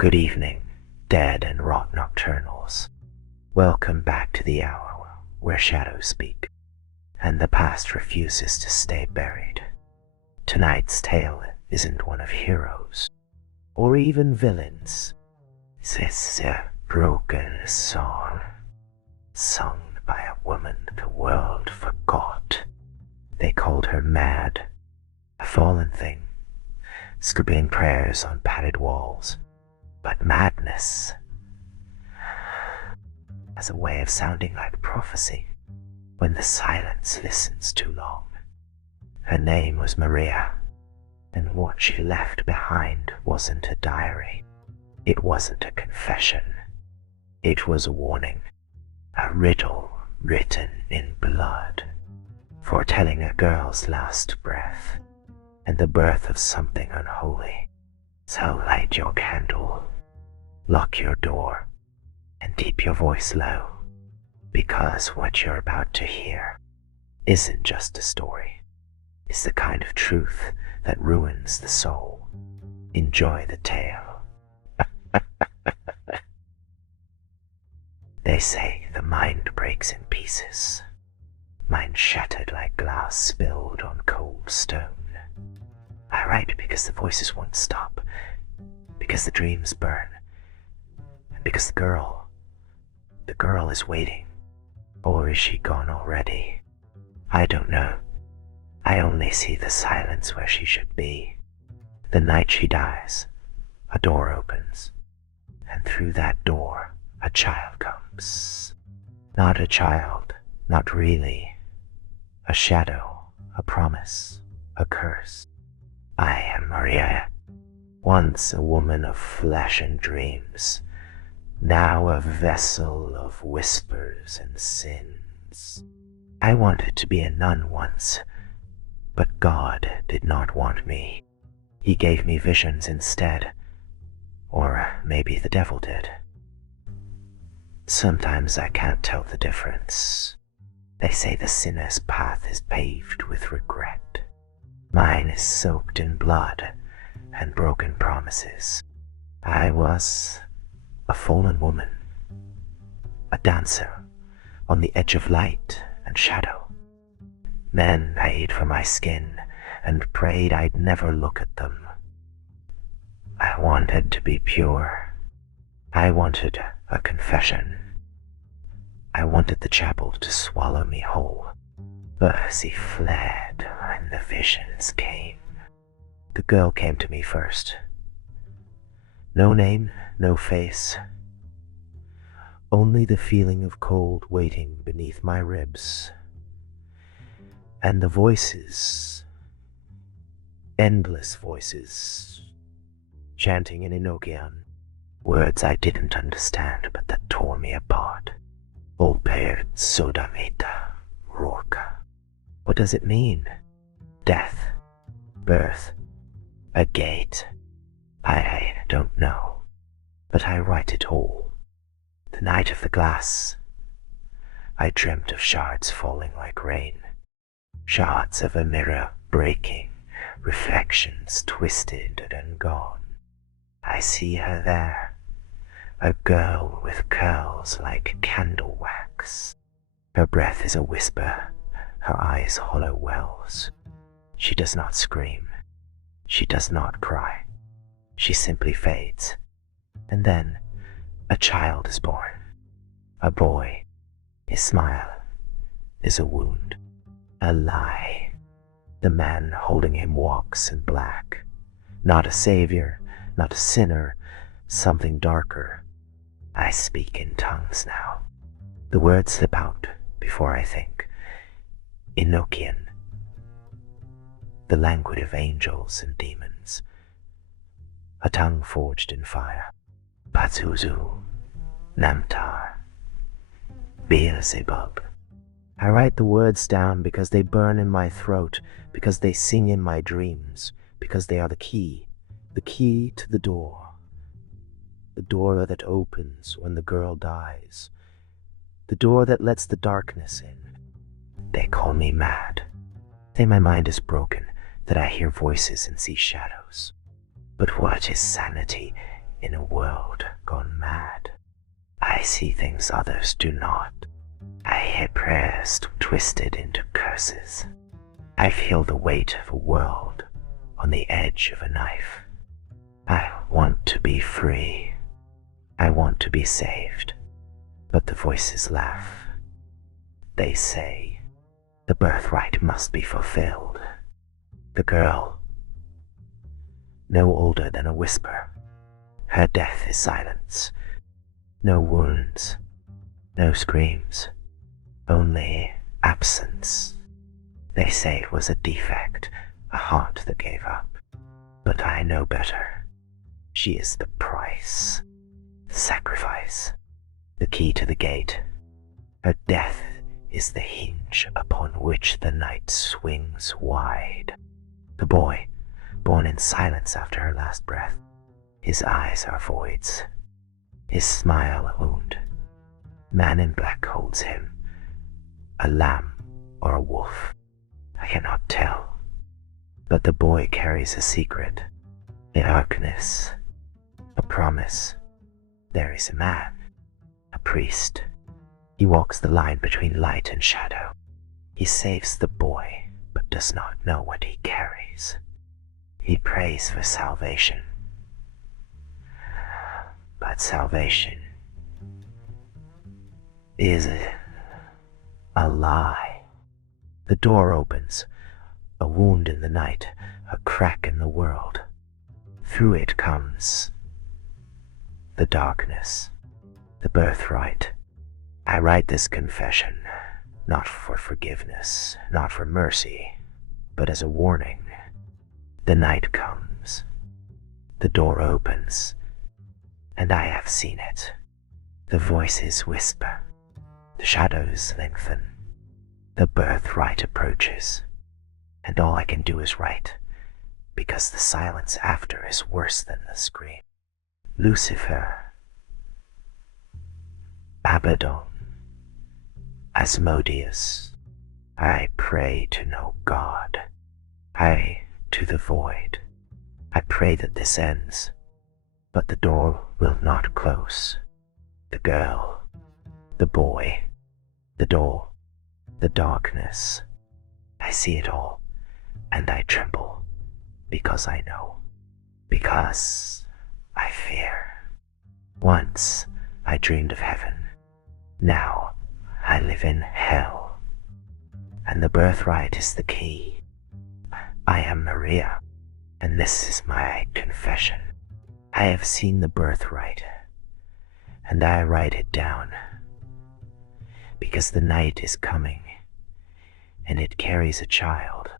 Good evening, Dead and Rot Nocturnals. Welcome back to the hour where shadows speak, and the past refuses to stay buried. Tonight's tale isn't one of heroes, or even villains. It's a broken song, sung by a woman the world forgot. They called her mad, a fallen thing, scribbling prayers on padded walls. But madness has a way of sounding like prophecy when the silence listens too long. Her name was Maria, and what she left behind wasn't a diary. It wasn't a confession. It was a warning, a riddle written in blood, foretelling a girl's last breath and the birth of something unholy. So light your candle, lock your door, and keep your voice low, because what you're about to hear isn't just a story. It's the kind of truth that ruins the soul. Enjoy the tale. They say the mind breaks in pieces. Mine shattered like glass spilled on cold stone. I write because the voices won't stop, because the dreams burn, and because the girl is waiting. Or is she gone already? I don't know. I only see the silence where she should be. The night she dies, a door opens, and through that door a child comes. Not a child, not really. A shadow, a promise, a curse. I am Maria, once a woman of flesh and dreams, now a vessel of whispers and sins. I wanted to be a nun once, but God did not want me. He gave me visions instead, or maybe the devil did. Sometimes I can't tell the difference. They say the sinner's path is paved with regret. Mine is soaked in blood and broken promises. I was a fallen woman, a dancer on the edge of light and shadow. Men paid for my skin and prayed I'd never look at them. I wanted to be pure. I wanted a confession. I wanted the chapel to swallow me whole. Mercy fled when the visions came. The girl came to me first. No name, no face. Only the feeling of cold waiting beneath my ribs. And the voices, endless voices, chanting in Enochian, words I didn't understand but that tore me apart. Olper Sodamita Rorka. What does it mean? Death, birth, a gate. I don't know, but I write it all. The night of the glass, I dreamt of shards falling like rain, shards of a mirror breaking, reflections twisted and gone. I see her there, a girl with curls like candle wax. Her breath is a whisper, her eyes hollow wells. She does not scream. She does not cry. She simply fades. And then a child is born. A boy. His smile is a wound. A lie. The man holding him walks in black. Not a savior, not a sinner, something darker. I speak in tongues now. The words slip out before I think. Enochian, the language of angels and demons, a tongue forged in fire. Pazuzu, Namtar, Beelzebub. I write the words down because they burn in my throat, because they sing in my dreams, because they are the key to the door that opens when the girl dies, the door that lets the darkness in. They call me mad. Say my mind is broken, that I hear voices and see shadows. But what is sanity in a world gone mad. I see things others do not. I hear prayers twisted into curses. I feel the weight of a world on the edge of a knife. I want to be free. I want to be saved. But the voices laugh. They say, the birthright must be fulfilled. The girl, no older than a whisper. Her death is silence. No wounds, no screams, only absence. They say it was a defect, a heart that gave up. But I know better. She is the price, the sacrifice, the key to the gate. Her death is the hinge upon which the night swings wide. The boy, born in silence after her last breath, his eyes are voids, his smile a wound. Man in black holds him, a lamb or a wolf, I cannot tell. But the boy carries a secret, a darkness, a promise. There is a man, a priest. He walks the line between light and shadow. He saves the boy, but does not know what he carries. He prays for salvation. But salvation is a lie. The door opens, a wound in the night, a crack in the world. Through it comes the darkness, the birthright. I write this confession, not for forgiveness, not for mercy, but as a warning. The night comes, the door opens, and I have seen it. The voices whisper, the shadows lengthen, the birthright approaches, and all I can do is write, because the silence after is worse than the scream. Lucifer, Abaddon, Asmodeus, I pray to no God, I to the void. I pray that this ends, but the door will not close. The girl, the boy, the door, the darkness. I see it all, and I tremble, because I know, because I fear. Once I dreamed of heaven, now I live in hell, and the birthright is the key. I am Maria, and this is my confession. I have seen the birthright, and I write it down, because the night is coming, and it carries a child,